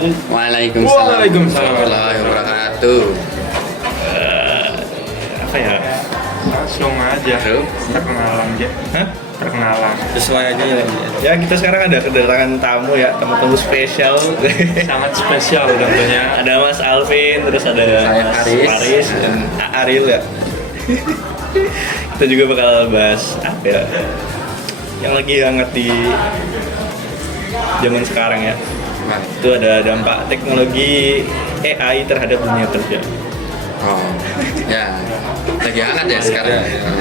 wabarakatuh. Waalaikumsalam warahmatullahi wabarakatuh. Apa ya? Langsung aja. Bro. Perkenalan ya. Hah? Perkenalan. Sesuai aja ya. Ya kita sekarang ada kedatangan tamu ya, tamu spesial. Sangat spesial tentunya. Ada Mas Alvin, terus ada Saya Mas Faris. Faris dan Ariel ya. Kita juga bakal bahas apa ya? Yang lagi hangat di zaman sekarang ya. Nah, Itu ada dampak teknologi AI terhadap dunia kerja. oh, ya, lagi hangat ya sekarang.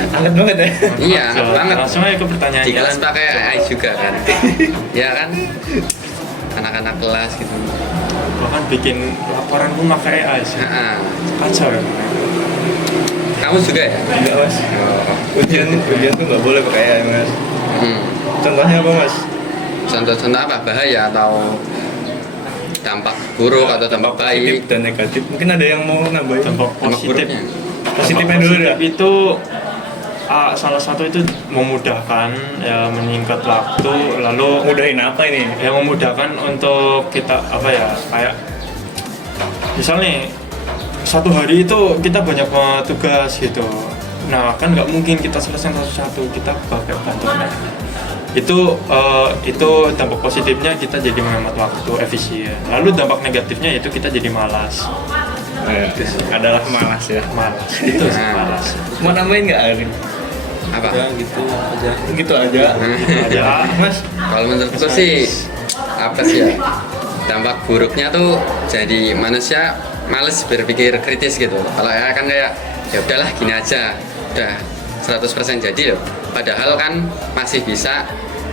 Hangat banget ya. Iya, hangat banget. Langsung aja ke Di pertanyaannya. kelas pakai AI juga kan? Ya kan? Anak-anak kelas gitu. Bahkan bikin laporan pun pakai AI sih. Nah, Kacau ya. kamu juga ya? Enggak mas. Oh. Ujian tuh nggak boleh pakai AI mas. Hmm. Contohnya apa mas? Contoh-contoh apa? Bahaya atau dampak buruk atau dampak Positif baik? dan negatif. Mungkin ada yang mau nambahin. Dampak Dampak positif. buruknya? Positifnya Dampak dulu positif dah. itu salah satu itu memudahkan ya, menyingkat waktu, lalu Mudahin apa ini? yang memudahkan untuk kita apa ya, kayak misalnya satu hari itu kita banyak banget tugas gitu. Nah kan nggak mungkin kita selesai satu-satu, kita pakai bantuan. Itu dampak positifnya, kita jadi menghemat waktu, efisien. Lalu dampak negatifnya itu kita jadi malas. Adalah malas ya. Malas itu sih, Nah. malas. Mau nambahin nggak Arin? Apa? Gitu aja. Gitu aja. Aja. Mas. Kalau menurutku sih apa sih ya? Dampak buruknya tuh jadi manusia males berpikir kritis gitu. Kalau ya kan kayak ya udahlah gini aja, udah 100% jadi loh. Padahal kan masih bisa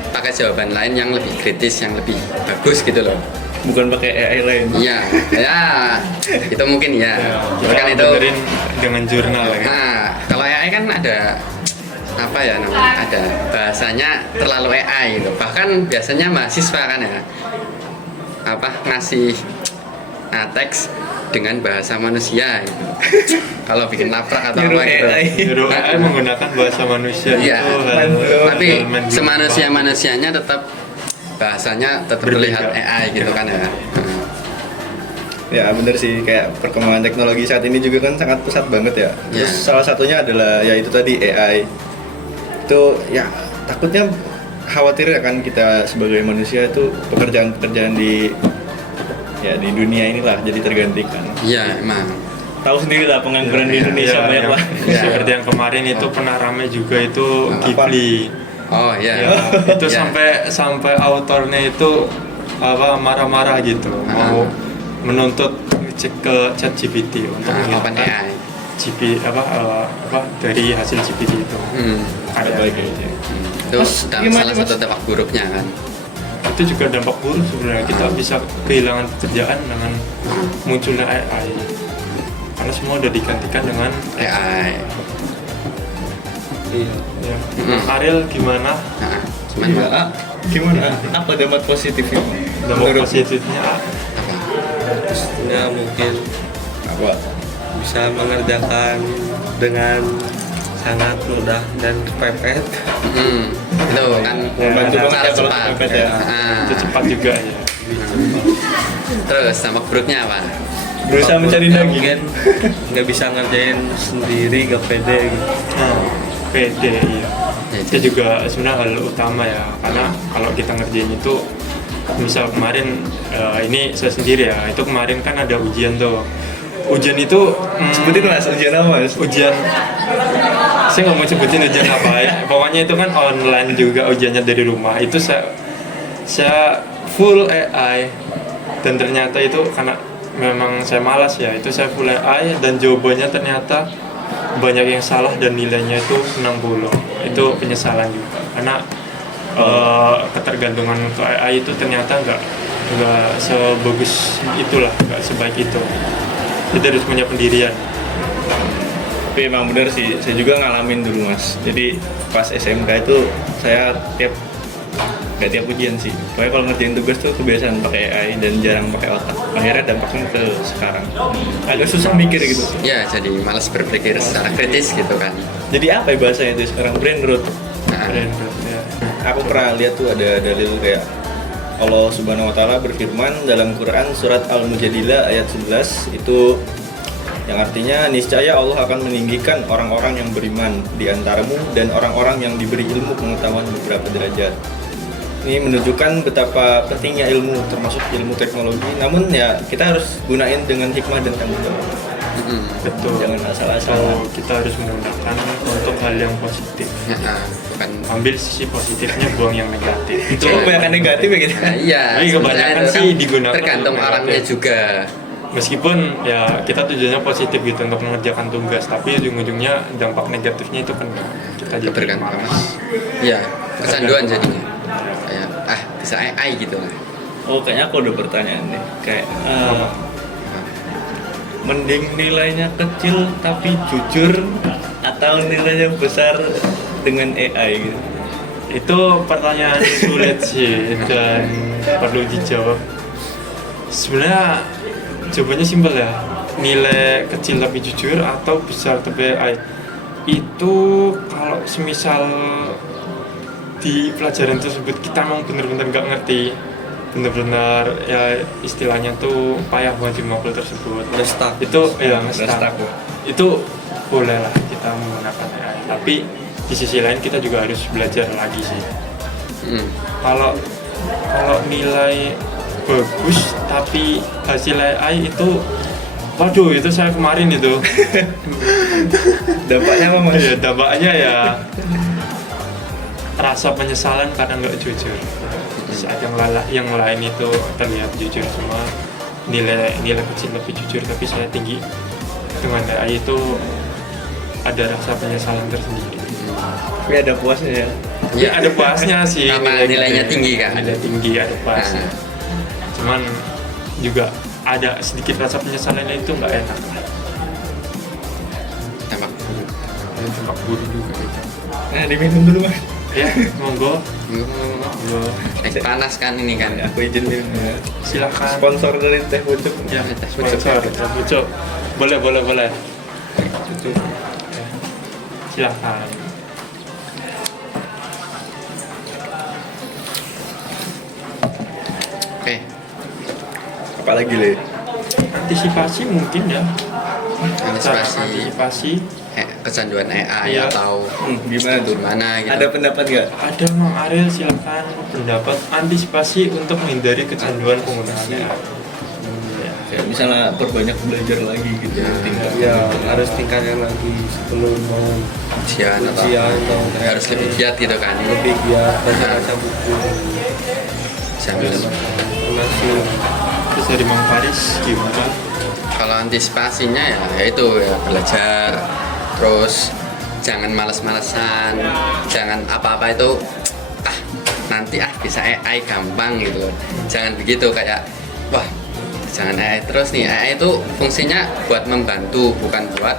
pakai jawaban lain yang lebih kritis, yang lebih bagus gitu loh. Bukan pakai AI lain. Iya, ya itu mungkin ya. Kita Kan itu. benerin dengan jurnal ya. Nah, kalau AI kan ada apa ya namanya? Ada bahasanya terlalu AI gitu. Bahkan biasanya mahasiswa kan ya apa ngasih teks dengan bahasa manusia gitu. Kalau bikin laprak atau Nyuruh apa gitu. AI. Nyuruh AI menggunakan bahasa manusia Iya. itu Tapi elemen juga. semanusia-manusianya tetap bahasanya tetap terlihat Berbeda. AI gitu kan ya. Ya bener sih, kayak perkembangan teknologi saat ini juga kan sangat pesat banget ya. Terus Iya. salah satunya adalah ya itu tadi AI. Itu ya takutnya khawatir ya kan kita sebagai manusia itu pekerjaan-pekerjaan di dunia inilah jadi tergantikan. Iya, emang. Tahu sendiri lah pengangguran di Indonesia Iya, banyak yang- lah. Iya. Seperti yang kemarin itu pernah ramai juga itu Ghibli. Oh Ya, iya. itu Iya. sampai autornya itu apa marah-marah gitu, mau menuntut cek ke ChatGPT untuk Open menghilangkan AI. dari hasil GPT itu. Ada Kayak baik gitu. Itu Mas, gimana, salah Mas? satu dampak buruknya kan. Itu juga dampak buruk sebenarnya, kita bisa kehilangan pekerjaan dengan munculnya AI, karena semua udah digantikan dengan AI. ya. Mm. Ariel gimana Nah, cuman Iya, gimana? Apa dampak positifnya? dampak Menurut- positifnya? apa? Pastinya mungkin Apa? bisa mengerjakan dengan sangat mudah dan pepet. Itu kan Membantu banget cara ya kalau cepat. pepet ya. Itu cepat juga ya. Terus dampak buruknya apa? Berusaha mencari Takutnya daging. mungkin nggak bisa ngerjain sendiri, gak pede gitu. Nah, PD iya. Ya, Itu juga sebenarnya hal utama ya, karena kalau kita ngerjain itu, misal kemarin ini saya sendiri ya, itu kemarin kan ada ujian tuh. Ujian itu Sebutin mas, ujian apa mas? ujian, saya nggak mau sebutin ujian apa ya, pokoknya itu kan online juga ujiannya dari rumah. Itu saya full AI, dan ternyata itu karena memang saya malas ya, itu saya full AI dan jawabannya ternyata banyak yang salah dan nilainya itu 60. Itu penyesalan juga, karena ketergantungan ke AI itu ternyata nggak sebagus itulah, nggak sebaik itu. Kita harus punya pendirian. Tapi emang bener sih, saya juga ngalamin dulu mas. Jadi pas SMK itu saya nggak tiap ujian sih. Pokoknya kalau ngerjain tugas tuh kebiasaan pakai AI dan jarang pakai otak. Akhirnya dampaknya ke sekarang. Agak susah mikir gitu. Ya, jadi malas berpikir secara kritis gitu kan. Jadi apa ya bahasanya itu sekarang? Brain rot. Nah, Keren, ya. Aku pernah lihat tuh ada dalil kayak Allah Subhanahu wa taala berfirman dalam Quran surat Al-Mujadilah ayat 11 itu yang artinya niscaya Allah akan meninggikan orang-orang yang beriman di antaramu dan orang-orang yang diberi ilmu pengetahuan beberapa derajat. Ini menunjukkan betapa pentingnya ilmu termasuk ilmu teknologi. Namun ya kita harus gunain dengan hikmah dan tanggung jawab. Betul. Jangan asal-asalan. Kita harus menggunakan untuk hal yang positif. Bukan. Ambil sisi positifnya, buang yang negatif. Itu kebanyakan negatif ya gitu. Nah, iya. Tapi kebanyakan sebenarnya itu sih digunakan tergantung untuk orangnya negatif. juga. Meskipun ya kita tujuannya positif gitu untuk mengerjakan tugas, tapi ujung-ujungnya dampak negatifnya itu kan kita jadi Tergantung. malas. Iya, kecanduan jadinya. Kayak bisa AI gitu lah. Oh kayaknya aku ada pertanyaan nih. Kayak Apa? mending nilainya kecil tapi jujur atau nilainya besar dengan AI gitu. Itu pertanyaan sulit sih dan perlu dijawab. Sebenarnya jawabannya simpel ya. Nilai kecil tapi jujur atau besar tapi AI. Itu kalau semisal di pelajaran tersebut kita mau benar-benar nggak ngerti, benar-benar ya istilahnya tuh payah banget di mapel tersebut. Ngestak. Itu ya Ngestak. ngestak. Itu boleh lah kita menggunakan AI. Tapi di sisi lain kita juga harus belajar lagi sih. Kalau nilai bagus tapi hasil AI itu, waduh itu saya kemarin itu. Dampaknya apa mas? Ya, dampaknya ya rasa penyesalan karena nggak jujur. Saat yang lain itu terlihat jujur semua, nilai kecil tapi jujur, tapi saya tinggi dengan AI itu ada rasa penyesalan tersendiri. Tapi ada puasnya ya. Ya ada puasnya sih. Karena nilainya tinggi kan? Ada tinggi, ada puasnya. Cuman juga ada sedikit rasa penyesalannya itu nggak enak lah. Dampak buruk. Ada dampak buruk juga gitu. Nah diminum dulu mas. Ya, monggo. Panas kan ini kan. Aku izin minum ya. Silahkan. Sponsor dari teh pucuk. Ya, Teh pucuk. sponsor. Teh pucuk. Boleh. Pucuk. Silahkan. Oke. Apalagi le? Antisipasi mungkin ya. Cara Antisipasi antisipasi. kecanduan AI Iya. atau Gimana tuh? gimana gitu. Ada pendapat nggak? Ada Mang Ariel, silakan pendapat antisipasi untuk menghindari kecanduan penggunaan AI. Ya. Kayak misalnya perbanyak belajar lagi gitu. Tingkat. Ya harus tingkatkan lagi sebelum mau ujian atau harus lebih giat gitu kan. lebih giat baca buku. Sambil Masih Terus dari Mang Faris gimana? kalau antisipasinya ya itu ya belajar, terus jangan males-malesan, jangan apa-apa itu nanti bisa AI gampang gitu loh. Jangan begitu kayak wah jangan AI terus nih. AI itu fungsinya buat membantu bukan buat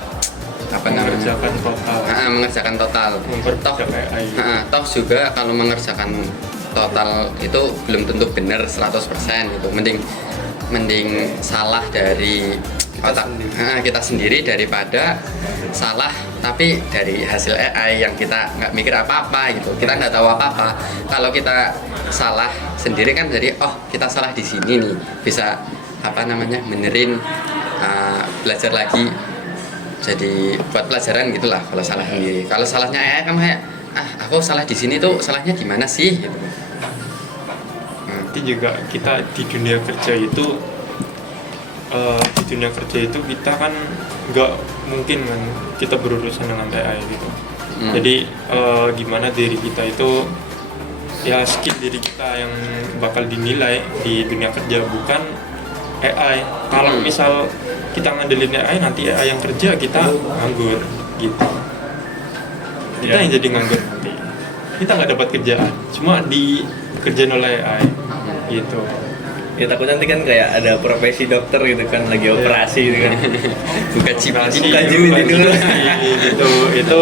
apa namanya Mengerjakan total. mengerjakan total. Mempermudah AI. Toh juga kalau mengerjakan total itu belum tentu benar 100% gitu. Mending salah dari kita sendiri daripada salah tapi dari hasil AI yang kita nggak mikir apa-apa gitu. Kita nggak tahu apa-apa. Kalau kita salah sendiri kan jadi kita salah di sini nih, bisa benerin, belajar lagi, jadi buat pelajaran gitulah kalau salah sendiri. Kalau salahnya AI kan kayak aku salah di sini tuh salahnya gimana sih gitu. Nanti juga kita di dunia kerja itu kita kan nggak mungkin kan kita berurusan dengan AI gitu. Jadi gimana diri kita itu ya skill diri kita yang bakal dinilai di dunia kerja, bukan AI. Kalau misal kita ngandelin AI, nanti AI yang kerja kita nganggur gitu. Kita yang jadi nganggur nanti. Kita nggak dapat kerjaan, cuma dikerjain oleh AI gitu. Ya takut nanti kan kayak ada profesi dokter gitu kan lagi operasi gitu kan. Buka chip Buka chip ini dulu. Gitu itu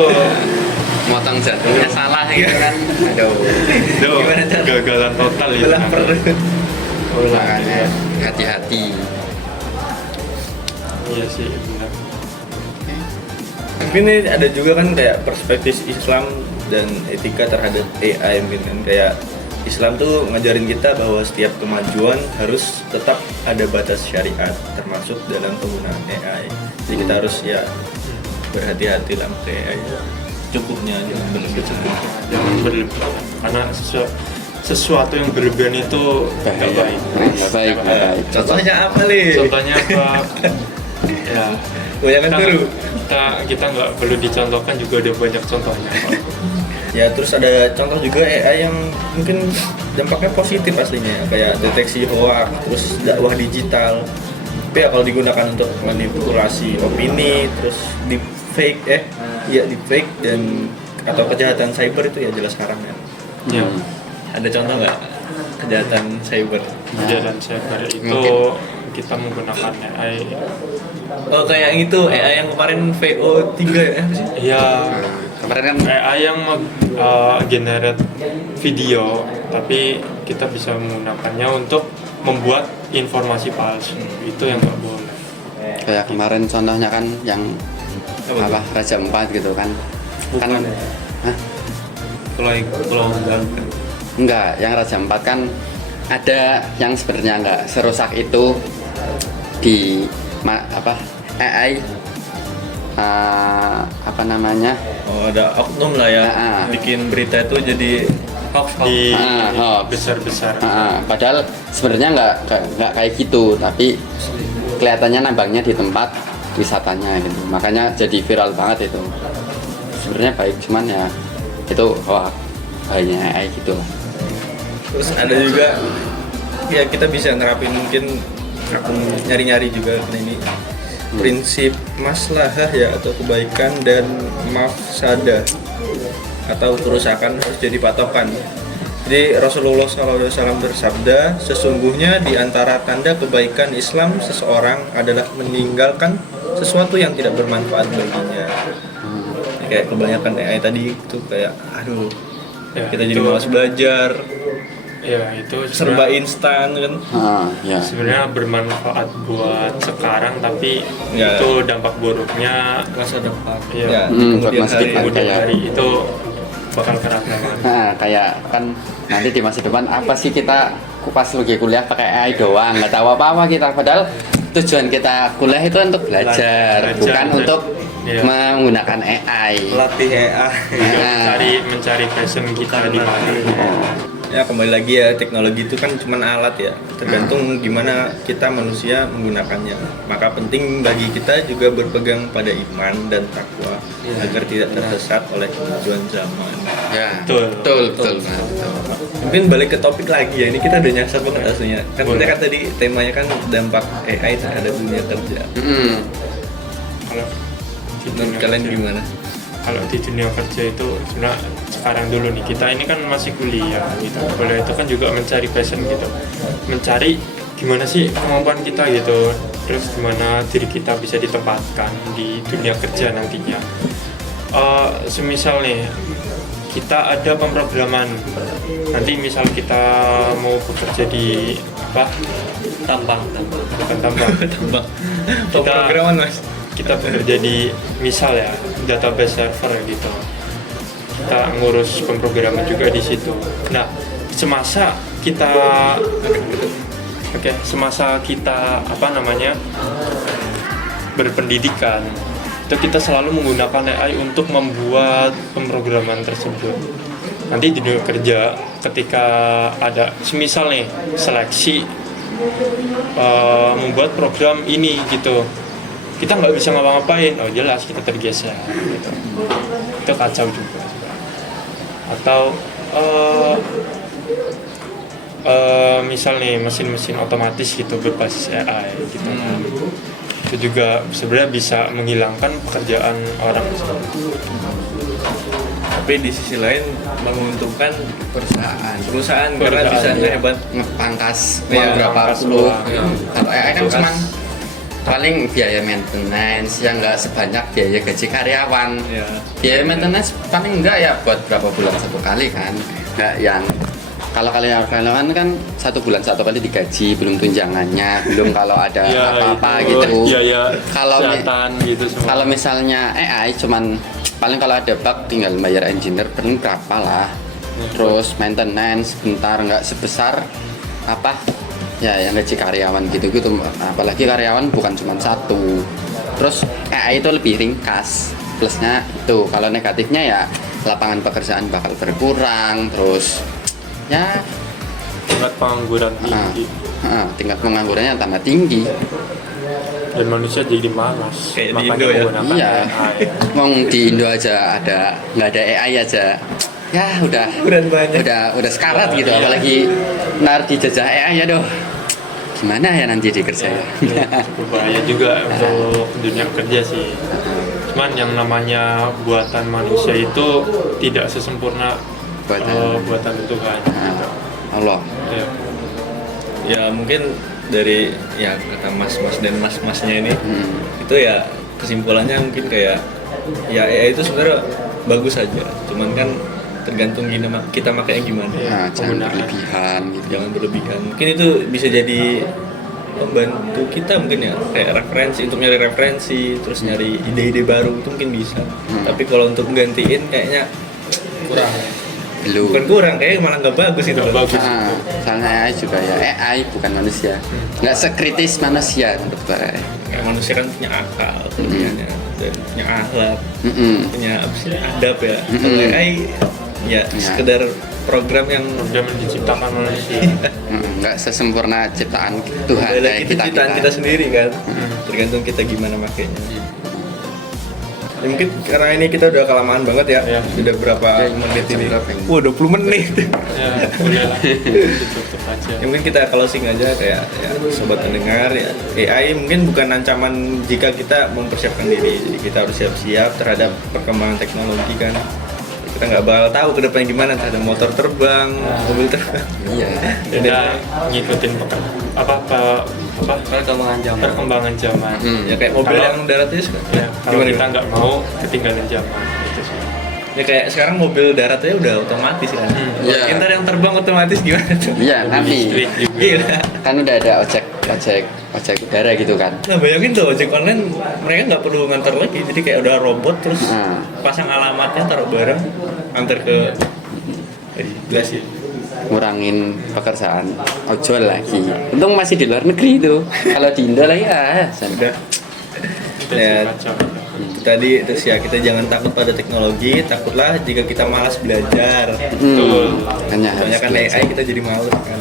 motong jantungnya salah gitu kan. Aduh. itu Gimana cara? gagalan total itu. Belah perut. Makanya hati-hati. Iya sih benar. Tapi ini ada juga kan kayak perspektif Islam dan etika terhadap AI mungkin kan kayak Islam tuh ngajarin kita bahwa setiap kemajuan harus tetap ada batas syariat, termasuk dalam penggunaan AI. Jadi kita harus ya berhati-hati lah pakai AI. Cukupnya jangan berlebihan. Jangan berlebihan karena sesuatu yang berlebihan itu nggak baik. Nggak baik. Contohnya apa nih? Contohnya apa? Ya, Banyakan guru. kita nggak perlu dicontohkan, juga ada banyak contohnya. Ya terus ada contoh juga AI yang mungkin dampaknya positif aslinya, kayak deteksi hoax, terus dakwah digital. Tapi ya kalau digunakan untuk manipulasi opini, terus deepfake, deepfake dan atau kejahatan cyber itu ya jelas haram ya. Ya, Ada contoh nggak kejahatan cyber? kejahatan cyber itu Mungkin. kita menggunakan AI. Oh kayak yang itu AI yang kemarin VO3 ya? Apa sih? Ya, Kemarin kan AI yang generate video, tapi kita bisa menggunakannya untuk membuat informasi palsu. Itu yang nggak boleh. kayak kemarin contohnya kan yang Apa apa Raja Empat gitu kan. Kan Bukan. Hah? Kalau Enggak, yang Raja Empat kan ada yang sebenarnya enggak serusak itu di AI apa namanya? Oh ada oknum lah ya, bikin berita itu jadi hoax. Di hoax. besar-besar. Padahal sebenarnya nggak kayak gitu, tapi kelihatannya nambangnya di tempat wisatanya gitu. Makanya jadi viral banget itu. Sebenarnya baik, cuman ya itu hoax banyak AI gitu lah. Terus ada juga ya kita bisa nerapin, mungkin aku nyari-nyari juga ini prinsip maslahah ya, atau kebaikan dan mafsadah atau kerusakan harus jadi patokan. Jadi Rasulullah SAW bersabda, sesungguhnya di antara tanda kebaikan Islam seseorang adalah meninggalkan sesuatu yang tidak bermanfaat baginya. Kayak kebanyakan AI tadi itu kayak aduh, Ya, kita jadi itu- malas belajar, Ya, itu serba instan kan. Ya. sebenarnya bermanfaat buat sekarang, tapi Ya. itu dampak buruknya masa depan. ya, Ya, buat kemudian masa hari. depan. kemudian kayak- hari itu bakal keragaman. Kayak kan nanti di masa depan apa sih kita pas lagi kuliah pakai AI doang, nggak tahu apa-apa kita. Padahal tujuan kita kuliah itu untuk belajar, Belajar, bukan belajar. untuk Iya. menggunakan AI. Pelatih AI. mencari passion kita di mana. Ya kembali lagi ya, teknologi itu kan cuma alat ya, tergantung gimana kita manusia menggunakannya. Maka penting bagi kita juga berpegang pada iman dan takwa agar tidak tersesat oleh kemajuan zaman. Ya, Betul. betul. Mungkin balik ke topik lagi ya, ini kita udah nyasar banget aslinya. Kan kita kan tadi temanya kan dampak AI terhadap dunia kerja. Kalau di Menurut dunia kalian kerja- gimana? Kalau di dunia kerja itu sebenarnya sekarang dulu nih, kita ini kan masih kuliah gitu. Kuliah itu kan juga mencari passion gitu, mencari gimana sih kemampuan kita gitu, terus gimana diri kita bisa ditempatkan di dunia kerja nantinya. Semisal nih kita ada pemrograman, nanti misal kita mau bekerja di apa, Tambang. bukan tambang, Tambah pemrograman mas. kita bekerja di misal ya database server gitu, kita ngurus pemrograman juga di situ. Nah, semasa kita apa namanya berpendidikan, itu kita selalu menggunakan AI untuk membuat pemrograman tersebut. Nanti di dunia kerja ketika ada semisal nih seleksi membuat program ini gitu, kita nggak bisa ngapa-ngapain, oh jelas kita tergeser gitu. Itu kacau juga. Atau misal nih mesin-mesin otomatis gitu berbasis AI gitu kan, itu juga sebenarnya bisa menghilangkan pekerjaan orang. Tapi di sisi lain menguntungkan perusahaan karena Perusahaan, bisa iya. ngehebat. Ngepangkas Iya, berapa ngepangkas puluh. uang, iya. Kalau AI kan Ngepangkas. cuman paling biaya maintenance yang nggak sebanyak biaya gaji karyawan. Ya. Biaya maintenance paling enggak ya buat berapa bulan satu kali kan, nggak yang kalau kalian kan 1 bulan 1 kali digaji, belum tunjangannya, belum kalau ada apa-apa gitu. Biaya Kalau kesehatan gitu semua. Kalau misalnya AI cuman paling kalau ada bug tinggal bayar engineer paling berapa lah, terus maintenance bentar, nggak sebesar apa ya yang gaji karyawan gitu-gitu. Apalagi karyawan bukan cuma satu. Terus AI itu lebih ringkas. Plusnya itu, kalau negatifnya ya lapangan pekerjaan bakal berkurang, terus ya tingkat pengangguran tinggi tingkat penganggurannya tambah tinggi. dan manusia jadi malas. Kayak di Makanya Indo ya? menggunakan Iya, AI. Wong di Indo aja nggak ada AI aja, ya udah Kurang banyak. udah sekarat gitu. Iya. Apalagi ntar dijajah AI, aduh gimana ya nanti dikerja ya. Berbahaya juga untuk dunia kerja sih. Cuman yang namanya buatan manusia itu tidak sesempurna buatan Tuhan. Nah, Allah. Ya. Ya mungkin dari ya kata mas-mas dan mas-masnya ini itu ya kesimpulannya mungkin kayak ya AI itu sebenarnya bagus aja, cuman kan tergantung kita makanya gimana. Nah, jangan Penggunaan. berlebihan gitu. Jangan berlebihan. Mungkin itu bisa jadi pembantu kita mungkin ya, kayak referensi untuk nyari referensi, terus nyari ide-ide baru itu mungkin bisa. Tapi kalau untuk gantiin kayaknya kurang. Belum. Bukan kurang, kayaknya malah nggak bagus itu. Nggak bagus. Nah, soalnya AI juga ya AI bukan manusia, nggak sekritis manusia menurut saya. Kayak manusia kan punya akal, punya dan punya akhlak, punya apa sih, adab ya. Kalau AI ya sekedar program yang Program yang diciptakan manusia. Nggak sesempurna ciptaan Tuhan beda kayak itu ciptaan kita sendiri kan, tergantung kita gimana makainya. Ya, mungkin karena ini kita udah kelamaan banget ya, Iya. udah berapa menit ini? berapa ini? Wah 20 menit. Ya, udahlah. Ditutup aja. Ya, mungkin kita closing aja kayak ya, sobat pendengar ya, AI mungkin bukan ancaman jika kita mempersiapkan diri, jadi kita harus siap-siap terhadap perkembangan teknologi kan. Kita nggak bakal tahu ke depannya gimana, ada motor terbang, mobil terbang. Iya. Kita ngikutin perkembangan zaman. Ya kayak mobil Kalau- yang darat itu Ya, kalau gimana? kita nggak mau ketinggalan zaman gitu sih. Ya kayak sekarang mobil daratnya udah otomatis kan. Iya. Ntar yang terbang otomatis gimana tuh? Iya nanti Listrik juga. Gila. kan udah ada ojek udara gitu kan. Nah bayangin tuh ojek online mereka nggak perlu ngantar lagi, jadi kayak udah robot terus Nah. pasang alamatnya taruh barang antar ke gas ya. Ngurangin pekerjaan ojol lagi. Untung masih di luar negeri itu. Kalau di Indo lah ya. Udah. Kita Ya, sih kacau. tadi terus ya kita jangan takut pada teknologi, takutlah jika kita malas belajar. Betul. Hanya harus Soalnya kan belajar. AI kita jadi malas kan,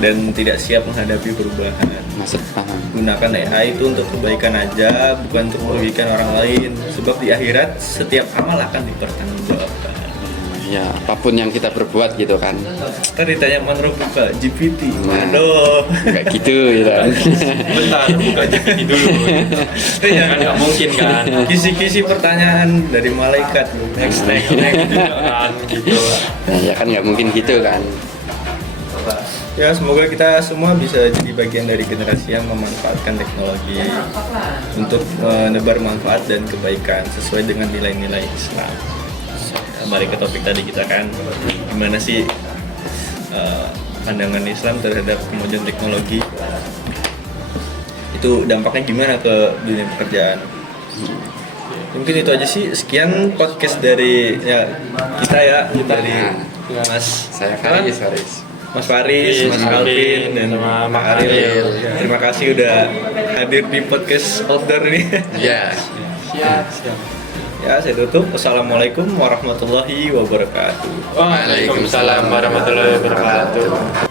dan tidak siap menghadapi perubahan. Maksud paham. Gunakan AI itu untuk kebaikan aja, bukan untuk merugikan orang lain. Sebab di akhirat setiap amal akan dipertanggungjawabkan. Ya apapun yang kita berbuat gitu kan. Ntar ditanya man rabbuka GPT. Nah. Aduh. Kayak gitu gitu kan. Bentar, buka GPT dulu. Iya. Kan nggak mungkin kan. Kisi-kisi pertanyaan dari malaikat. Next. Kan gitu. Nah, ya kan nggak mungkin gitu kan. Ya semoga kita semua bisa jadi bagian dari generasi yang memanfaatkan teknologi untuk menebar manfaat dan kebaikan sesuai dengan nilai-nilai Islam. Kembali ke topik tadi kita kan, gimana sih pandangan Islam terhadap kemajuan teknologi, itu dampaknya gimana ke dunia pekerjaan. Mungkin itu aja sih, sekian podcast dari ya kita ya, dari Mas Saya Faris. Mas Faris, Mas Alvin, dan sama Pak Mak Ariel. Ariel. Terima kasih udah hadir di podcast Outdoor ini. Ya. Siap. Ya, saya tutup. Wassalamualaikum warahmatullahi wabarakatuh. Waalaikumsalam warahmatullahi wabarakatuh.